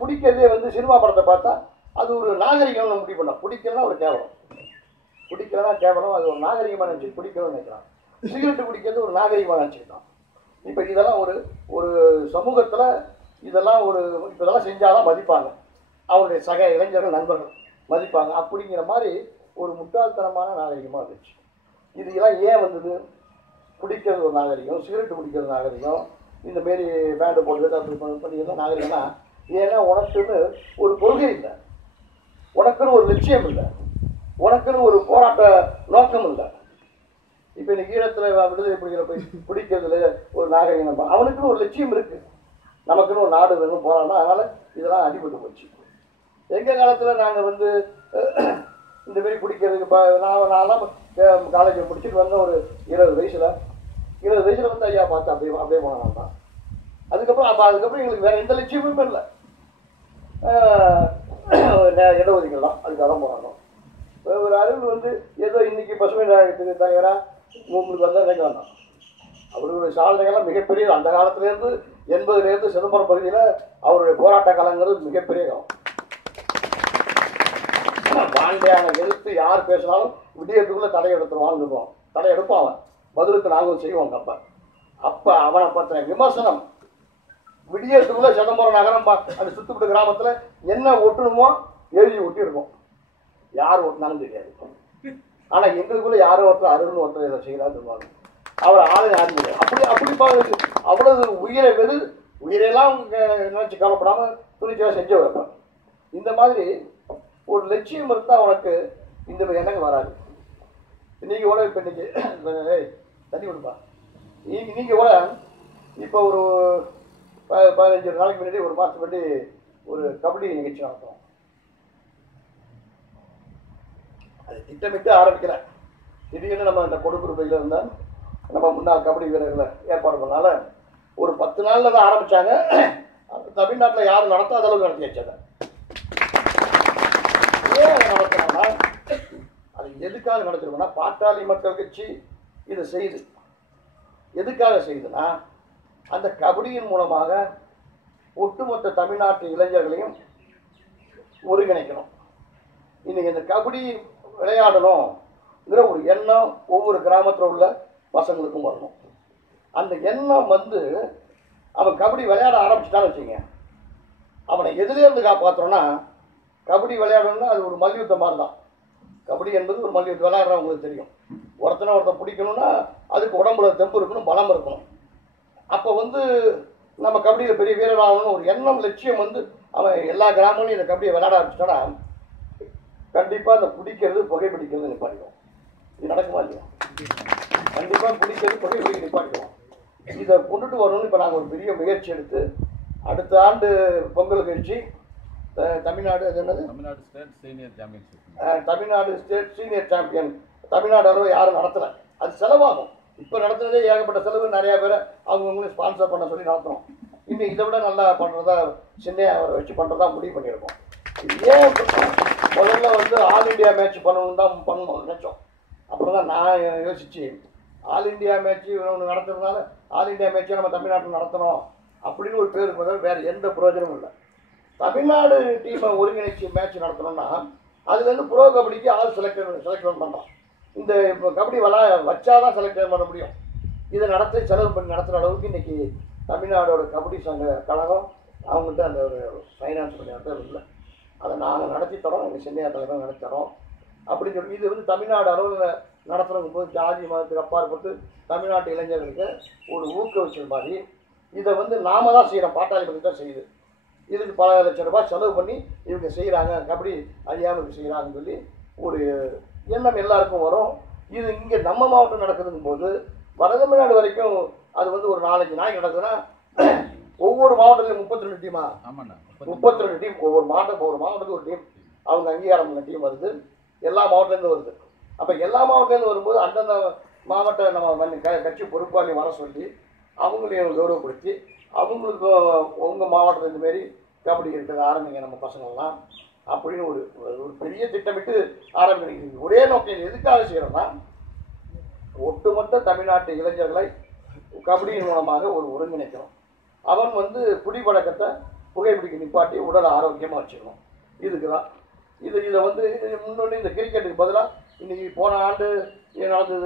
பிடிக்கிறதே வந்து சினிமா படத்தை பார்த்தா அது ஒரு நாகரிகம்னு முடிவு பண்ணோம். பிடிக்கிறதா ஒரு கேவலம், பிடிக்கிறதா கேவலம், அது ஒரு நாகரிகமாக நினச்சி பிடிக்கணும்னு நினைக்கிறான். சிகரெட்டு குடிக்கிறது ஒரு நாகரிகமாக நினச்சிக்கிட்டான். இப்போ இதெல்லாம் ஒரு ஒரு சமூகத்தில் இதெல்லாம் ஒரு இதெல்லாம் செஞ்சாதான் மதிப்பாங்க, அவருடைய சக இளைஞர்கள் நண்பர்கள் மதிப்பாங்க அப்படிங்கிற மாதிரி ஒரு முட்டாள்தனமான நாகரிகமாக இருந்துச்சு. இது எல்லாம் ஏன் வந்தது? குடிக்கிறது ஒரு நாகரிகம், சிகரெட்டு குடிக்கிறது நாகரிகம், இந்தமாரி பேண்டு போடுறது அப்படி பண்ணிக்கிறது நாகரிகம்னா ஏன்னா உனக்குன்னு ஒரு கொள்கை இல்லை, உனக்குன்னு ஒரு லட்சியம் இல்லை, உனக்குன்னு ஒரு போராட்ட நோக்கம் இல்லை. இப்போ இன்னைக்கு ஈழத்தில் விடுதலை புலிகளை போய் பிடிக்கிறதுல ஒரு நாகரிகம், அவனுக்குன்னு ஒரு லட்சியம் இருக்குது, நமக்குன்னு ஒரு நாடு வேணும் போராடணும். அதனால் இதெல்லாம் அடிபட்டு போச்சு. எங்கள் காலத்தில் நாங்கள் வந்து இந்தமாரி பிடிக்கிறதுக்கு நான்லாம் காலேஜை முடிச்சுட்டு வந்த ஒரு 20 வயசில் வந்து ஐயா பார்த்து அப்படியே போனோம் தான். அதுக்கப்புறம் எங்களுக்கு வேறு எந்த லட்சியமும் இல்லை, இடஒதுக்கீடு தான், அதுக்காக தான் போராடணும். ஒரு அறிவு வந்து ஏதோ இன்னைக்கு பசுமை நாயகத்துக்கு தலைவராக உங்களுக்கு வந்தால் நினைக்க வேண்டாம். அவர்களுடைய சாதனைகள்லாம் மிகப்பெரிய, அந்த காலத்திலேருந்து 80லேருந்து சிதம்பரம் பகுதியில் அவருடைய போராட்ட காலங்கிறது மிகப்பெரிய காலம். பாண்டியான எதிர்த்து யார் பேசினாலும் விடியத்துக்குள்ளே தடை எடுத்துருவான்னு சொல்லுவான். தடை எடுப்பான் அவன், பதிலுக்கு நாங்களும் செய்வோம். அப்போ அவனை பற்றின விமர்சனம் விடியத்துக்குள்ளே சிதம்பரம் நகரம் அந்த சுத்துப்பட்டு கிராமத்தில் என்ன ஒட்டணுமோ எழுதி ஒட்டியிருக்கோம். யார் ஒட்டினாலும் தெரியாது. ஆனால் எங்களுக்குள்ளே யாரோ ஒருத்தர் அருள்னு ஒருத்தர் இதை செய்யலான்னு சொல்லுவாங்க. அவர் ஆளுங்க ஆரம்பிச்சு அப்படி அவ்வளவு உயிரெல்லாம் நினைச்சு கவலைப்படாமல் துணிச்சலாக செஞ்சு வைப்பாங்க. இந்த மாதிரி ஒரு லட்சியம் இருந்தால் உனக்கு இந்த எண்ணங்கள் வராது. நீங்கள் கூட இப்போ இன்னைக்கு தண்ணி கொடுப்பா, நீங்கள் கூட இப்போ ஒரு 15 நாளைக்கு முன்னாடி, ஒரு மாதத்துக்கு முன்னாடி ஒரு கபடி நிகழ்ச்சி நடத்தும். அது திட்டமிட்டு ஆரம்பிக்கல, திடீர்னு நம்ம இந்த கொடுக்குறுப்பையில் இருந்தால் நம்ம முன்னாள் கபடி வீரர்களை ஏற்பாடு பண்ணால ஒரு 10 நாளில் தான் ஆரம்பித்தாங்க. தமிழ்நாட்டில் யாரும் நடத்தாத அளவுக்கு நடத்தி வச்சாங்க. ஏன் நடத்தினா அது எதுக்காக நடத்திருக்கோம்னா, பாட்டாளி மக்கள் கட்சி இதை செய்யுது. எதுக்காக செய்யுதுன்னா, அந்த கபடியின் மூலமாக ஒட்டுமொத்த தமிழ்நாட்டு இளைஞர்களையும் ஒருங்கிணைக்கணும். இன்னைக்கு இந்த கபடி விளையாடணுங்கிற ஒரு எண்ணம் ஒவ்வொரு கிராமத்தில் உள்ள பசங்களுக்கும் வரணும். அந்த எண்ணம் வந்து அவன் கபடி விளையாட ஆரம்பிச்சுட்டான்னு வச்சுங்க, அவனை எதிலேருந்து காப்பாற்றணும்னா, கபடி விளையாடணும்னா அது ஒரு மல்யுத்தம் மாதிரி தான். கபடி என்பது ஒரு மல்யுத்தம், விளையாடுறவங்களுக்கு தெரியும். ஒருத்தனை பிடிக்கணும்னா அதுக்கு உடம்புல தெம்பு இருக்கணும், பலம் இருக்கணும். அப்போ வந்து நம்ம கபடியில் பெரிய வீரர் ஆகணும்னு ஒரு எண்ணம், லட்சியம் வந்து அவன் எல்லா கிராமங்களையும் இந்த கபடியை விளையாட ஆரம்பிச்சிட்டானா கண்டிப்பாக அந்த பிடிக்கிறது புகைப்பிடிக்கிறது நிப்பாட்டிடுவோம். இது நடக்குமா இல்லையா? கண்டிப்பாக பிடிக்கிறது புகைப்பிடிக்க நிப்பாட்டிடுவோம். இதை கொண்டுட்டு வரணும்னு இப்போ நாங்கள் ஒரு பெரிய முயற்சி எடுத்து அடுத்த ஆண்டு பொங்கல் கழிச்சு Tamil Nadu state senior champion Tamil Nadu அளவு யாரும் நடத்தலை. அது செலவாகும். இப்போ நடத்துனதே ஏகப்பட்ட செலவு, நிறையா பேரை அவங்கவுங்களும் ஸ்பான்சர் பண்ண சொல்லி நடத்துகிறோம். இன்னும் இதை விட நல்லா பண்ணுறதா சின்னையா அவரை வச்சு பண்ணுறதா முடிவு பண்ணியிருக்கோம். ஏன் முதல்ல வந்து ஆல் இண்டியா மேட்ச் பண்ணணும் தான் பண்ணணும் நினச்சோம். அப்புறம் தான் நான் யோசிச்சு ஆல் இண்டியா மேட்ச்சு ஒன்று நடத்துறதுனால ஆல் இண்டியா மேட்ச்சை நம்ம தமிழ்நாட்டில் நடத்தணும் அப்படின்னு ஒரு பேர் போது வேறு எந்த பிரயோஜனமும் இல்லை. தமிழ்நாடு டீமை ஒருங்கிணைச்சி மேட்ச் நடத்தணும்னா அதுலேருந்து ப்ரோ கபடிக்கு ஆள் செலக்ட் பண்ணுறோம். இந்த கபடி வச்சாதான் செலக்ட் பண்ண முடியும். இதை செலவு பண்ணி நடத்துகிற அளவுக்கு இன்றைக்கி தமிழ்நாடோட கபடி சங்க கழகம் அவங்கள்ட்ட அந்த ஒரு ஃபைனான்ஸ் பண்ணி நடத்துறது இல்லை. அதை நாங்கள் நடத்தி தரோம், எங்கள் சென்னையா தலைவர் நடத்தி தரோம் அப்படின்னு சொல்லி இது வந்து தமிழ்நாடு அளவில் நடத்துகிறவங்க போது ஜாதி மதத்துக்கு அப்பாற்பட்டு தமிழ்நாட்டு இளைஞர்களுக்கு ஒரு ஊக்குவிச்சல் மாதிரி இதை வந்து நாம தான் செய்கிறோம், பாட்டாளி பற்றி தான் செய்யுது. இதுக்கு பல லட்சம் ரூபாய் செலவு பண்ணி இவங்க செய்கிறாங்க, கபடி அழியாமல் செய்கிறாங்கன்னு சொல்லி ஒரு எண்ணம் எல்லாருக்கும் வரும். இது இங்கே நம்ம மாவட்டம் நடக்குதுங்கும் போது வட தமிழ்நாடு வரைக்கும் அது வந்து ஒரு 4-5 நாளைக்கு நடக்குதுன்னா ஒவ்வொரு மாவட்டத்திலும் 32 டீமா, 32 டீம், ஒவ்வொரு மாவட்டத்துக்கு ஒரு டீம் அவங்க அங்கீகாரம் பண்ண டீம் வருது, எல்லா மாவட்டத்துலேருந்து வருது. அப்போ எல்லா மாவட்டத்துலேருந்து வரும்போது அந்தந்த மாவட்ட நம்ம கட்சி பொறுப்பாளி வர சொல்லி அவங்களையும் கௌரவப்படுத்தி அவங்களுக்கு உங்கள் மாவட்டத்தில் இந்தமாரி கபடி இருக்கிறது ஆரம்பிங்க நம்ம பசங்கள்லாம் அப்படின்னு ஒரு பெரிய திட்டமிட்டு ஆரம்பிக்கிறீங்க. ஒரே நோக்கம் எதுக்காக செய்கிறோம்னா ஒட்டுமொத்த தமிழ்நாட்டு இளைஞர்களை கபடியின் மூலமாக ஒருங்கிணைக்கிறோம். அவன் வந்து குடிப்பழக்கத்தை புகைப்பிடிக்க நிப்பாட்டி உடலை ஆரோக்கியமாக வச்சுக்கணும். இதுக்கு தான் இதை வந்து முன்னொன்று இந்த கிரிக்கெட்டுக்கு பதிலாக இன்றைக்கி போன ஆண்டு நடந்தது